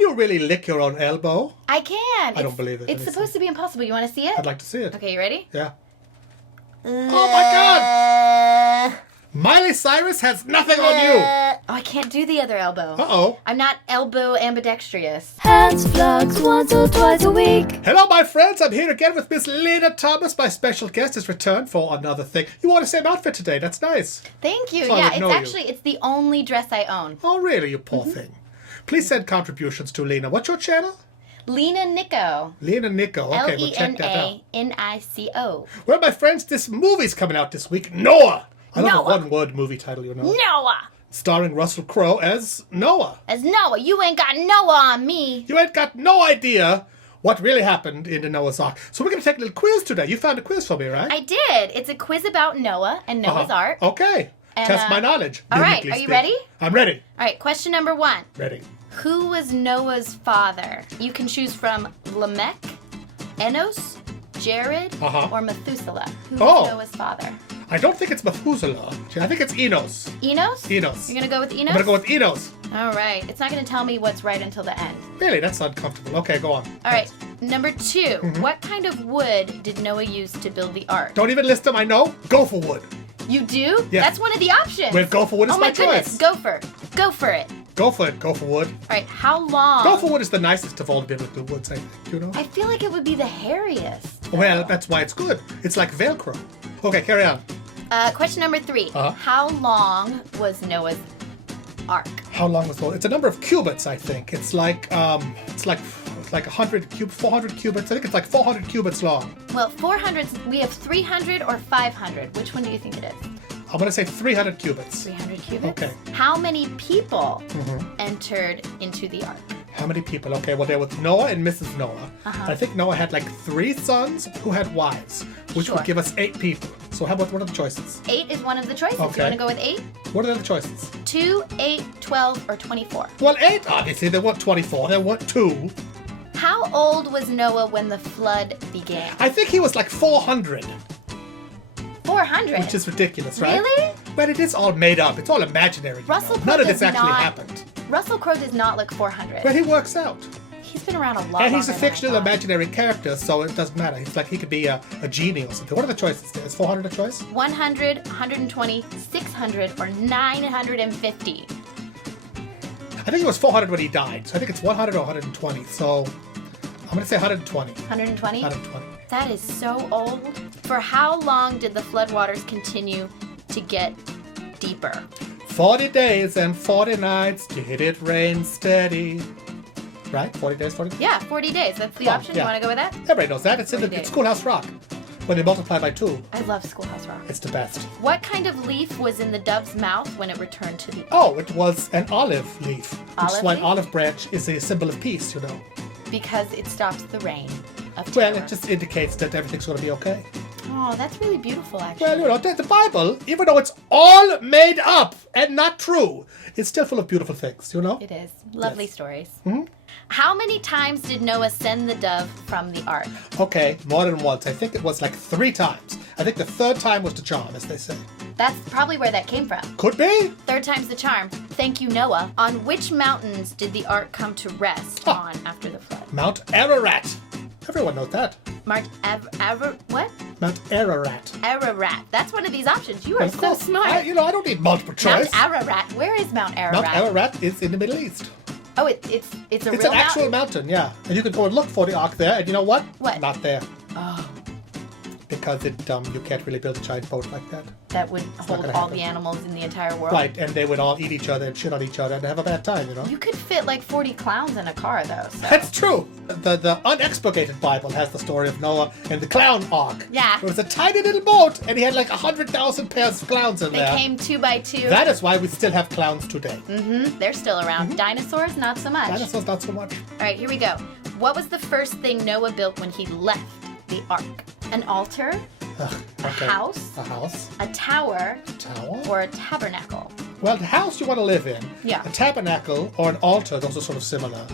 you really lick your own elbow? I can. I don't believe it. It's supposed to be impossible. You want to see it? I'd like to see it. Okay, you ready? Yeah. Oh my God! Miley Cyrus has nothing on you! Oh, I can't do the other elbow. Uh-oh. I'm not elbow ambidextrous. Hands vlogs once or twice a week. Hello, my friends. I'm here again with Miss Lena Thomas. My special guest has returned for another thing. You wore the same outfit today. That's nice. Thank you. So Yeah, it's the only dress I own. Oh, really? You poor thing. Please send contributions to Lena. What's your channel? Lena Nico. Lena Nico. Okay, we'll check that out. Lenanico. Well, my friends, this movie's coming out this week. Noah. I love a Noah. one-word movie title, you know. Noah. Starring Russell Crowe as Noah. As Noah. You ain't got Noah on me. You ain't got no idea what really happened in the Noah's Ark. So we're going to take a little quiz today. You found a quiz for me, right? I did. It's a quiz about Noah and Noah's Ark. Okay. And, Test my knowledge. All right. Are you ready? I'm ready. All right. Question number 1. Ready. Who was Noah's father? You can choose from Lamech, Enos, Jared, or Methuselah. Who was Noah's father? I don't think it's Methuselah. I think it's Enos. Enos? Enos. You're going to go with Enos? I'm going to go with Enos. All right. It's not going to tell me what's right until the end. Really? That's uncomfortable. Okay, go on. All right. Number 2. What kind of wood did Noah use to build the ark? Don't even list them, I know. Gopher wood. You do? Yes. That's one of the options. Well, gopher wood is my goodness. choice. Gopher. Go for it. Go for it, gopher wood. All right. How long? Gopher wood is the nicest of all the biblical woods, I think. You know? I feel like it would be the hairiest. Well, that's why it's good. It's like Velcro. Okay, carry on. Question number 3. How long was Noah's ark? How long was it? It's a number of cubits, I think. It's like 400 cubits. I think it's like 400 cubits long. Well, 400. We have 300 or 500. Which one do you think it is? I'm going to say 300 cubits. 300 cubits. Okay. How many people entered into the ark? How many people? Okay, well, there was Noah and Mrs. Noah. I think Noah had like 3 sons who had wives, which would give us 8 people. So what are the choices? 8 is one of the choices. Okay. You want to go with 8? What are the choices? 2, 8, 12, or 24? Well, 8, obviously. There weren't 24. There weren't 2. How old was Noah when the flood began? I think he was like 400. 400? Which is ridiculous, right? Really? But it is all made up. It's all imaginary. Russell Crowe None of this does actually not- happened. Russell Crowe does not look 400. But he works out. He's been around a lot And he's a longer than I fictional thought. imaginary character, so it doesn't matter. He's like, he could be a genie or something. What are the choices? Is 400 a choice? 100, 120, 600, or 950. I think it was 400 when he died. So I think it's 100 or 120. So I'm going to say 120. 120? 120. That is so old. For how long did the floodwaters continue to get deeper? 40 days and 40 nights, did it rain steady. Right? 40 days, 40? Yeah, 40 days. That's the Come on, option. yeah. You want to go with that? Everybody knows that. It's in 40 it's days. Schoolhouse Rock. When they multiply by 2, I love Schoolhouse Rock. it's the best. What kind of leaf was in the dove's mouth when it returned to the Oh, it was an olive leaf. Which is Olive why an leaf? olive branch is a symbol of peace, you know. Because it stops the rain of Well, terror. it just indicates that everything's going to be okay. Oh, that's really beautiful, actually. Well, you know, the Bible, even though it's all made up and not true, it's still full of beautiful things, you know? It is. Lovely Yes. stories. Hmm? How many times did Noah send the dove from the ark? Okay, more than once. I think it was like 3 times. I think the 3rd time was the charm, as they say. That's probably where that came from. Could be. 3rd time's the charm. Thank you, Noah. On which mountains did the ark come to rest on after the flood? Mount Ararat. Everyone knows that. What? Mount Ararat. Ararat. That's one of these options. You are Of so course. smart. I don't need multiple choice. Mount Ararat. Where is Mount Ararat? Mount Ararat is in the Middle East. Oh, it's a It's real an mountain? actual mountain, yeah. And you can go and look for the ark there, and you know what? What? Not there. Oh, Because you can't really build a giant boat like that. that would not hold gonna all happen. the animals in the entire world. Right, and they would all eat each other and shit on each other and have a bad time, you know? You could fit like 40 clowns in a car, though. So. That's true. The unexpurgated Bible has the story of Noah and the clown ark. Yeah. It was a tiny little boat, and he had like 100,000 pairs of clowns in They there. came 2 by 2. That is why we still have clowns today. They're still around. Dinosaurs, not so much. Dinosaurs, not so much. All right, here we go. What was the first thing Noah built when he left the ark? An altar, Ugh, a okay. house, A house. a tower, Tower. or a tabernacle? Well, the house you want to live in. Yeah. A tabernacle or an altar, those are sort of similar.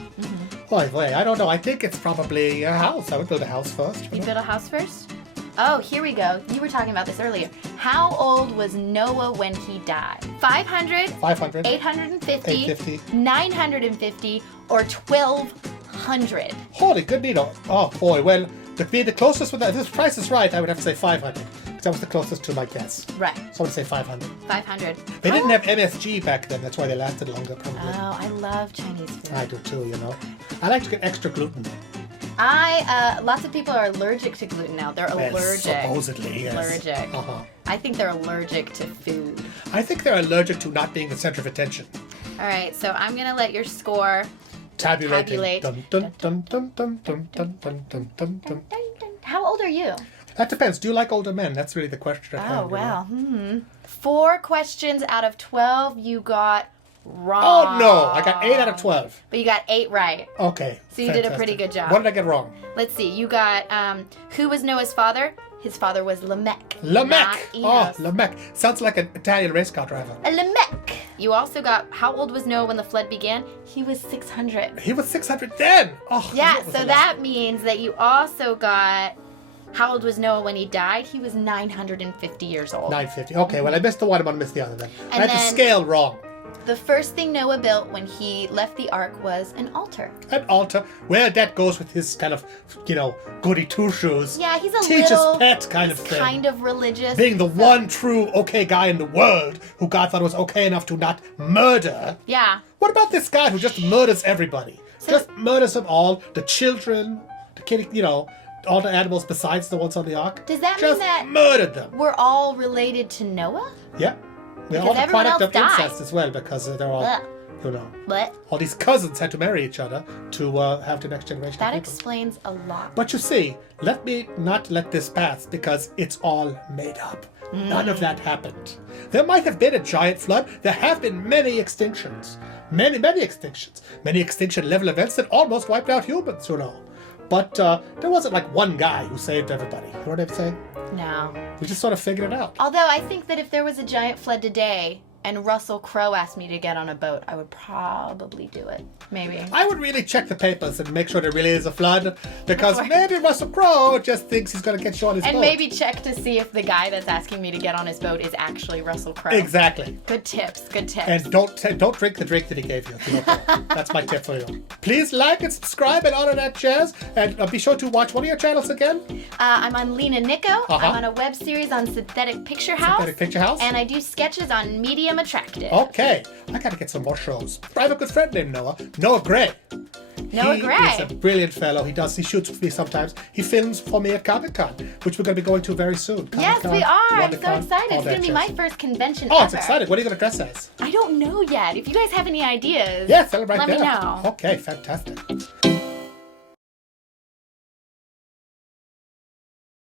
Boy, I don't know. I think it's probably a house. I would build a house first. You build a house first? Oh, here we go. You were talking about this earlier. How old was Noah when he died? 500, 850, 950, or 1200? Holy good needle. Oh boy, well, to be the closest with that, if this price is right, I would have to say 500. Because that was the closest to my guess. Right. So I would say 500. 500. They didn't have MSG back then, that's why they lasted longer probably. Oh, I love Chinese food. I do too, you know. I like to get extra gluten. Lots of people are allergic to gluten now. They're allergic. Supposedly, yes. Allergic. Uh-huh. I think they're allergic to food. I think they're allergic to not being the center of attention. All right, so I'm going to let your score Tabulate. Dun, Dun, dun, dun, dun, dun, dun, dun, dun, dun, dun. How old are you? That depends. Do you like older men? That's really the question at hand. Oh, wow. 4 questions out of 12 you got wrong. Oh, no. I got 8 out of 12. But you got 8 right. Okay. So you did a pretty good job. What did I get wrong? Let's see. You got, who was Noah's father? His father was Lamech. Lamech. Not Oh, Lamech. Sounds like an Italian race car driver. A Lamech. You also got, how old was Noah when the flood began? He was 600. He was 600 then. Oh, Yeah, so that means that you also got, how old was Noah when he died? He was 950 years old. 950. Okay, well, I missed the one. I'm going to miss the other then. And I had the scale wrong. The first thing Noah built when he left the ark was an altar. An altar. Well, that goes with his kind of, goody two-shoes. Yeah, he's a Teach little... his pet kind of thing. Kind of religious. Being the one true okay guy in the world who God thought was okay enough to not murder. Yeah. What about this guy who just murders everybody? Just murders them all. The children, the kid, all the animals besides the ones on the ark. Does that mean that murdered them? we're all related to Noah? Yeah. They're Because all the everyone product of else died. incest as well because they're all, What? all these cousins had to marry each other to have the next generation That of people. explains a lot. But you see, let me not let this pass because it's all made up. None of that happened. There might have been a giant flood. There have been many extinctions. Many extinctions. Many extinction level events that almost wiped out humans, But there wasn't like one guy who saved everybody. You know what I'm saying? No. We just sort of figured it out. Although I think that if there was a giant flood today and Russel Crowe asked me to get on a boat, I would probably do it. Maybe. I would really check the papers and make sure there really is a flood because maybe Russell Crowe just thinks he's going to get you on his boat. And maybe check to see if the guy that's asking me to get on his boat is actually Russel Crowe. Exactly. Good tips. Good tips. And don't drink the drink that he gave you. That's my tip for you. Please like and subscribe and all of that jazz. And be sure to watch one of your channels again. I'm on Lena Nico. I'm on a web series on Synthetic Picture House. Synthetic Picture House. And I do sketches on Medium Attractive. Okay. I got to get some more shows. I have a good friend named Noah. Noah Gray. Noah Gray. He's a brilliant fellow. He shoots with me sometimes. He films for me at Comic-Con, which we're going to be going to very soon. Yes, we are. I'm so WonderCon, excited. all It's that going to be jazz. my first convention Oh, ever. it's exciting. What are you going to dress as? I don't know yet. If you guys have any ideas, Yeah, tell them right let there. me know. Okay, fantastic.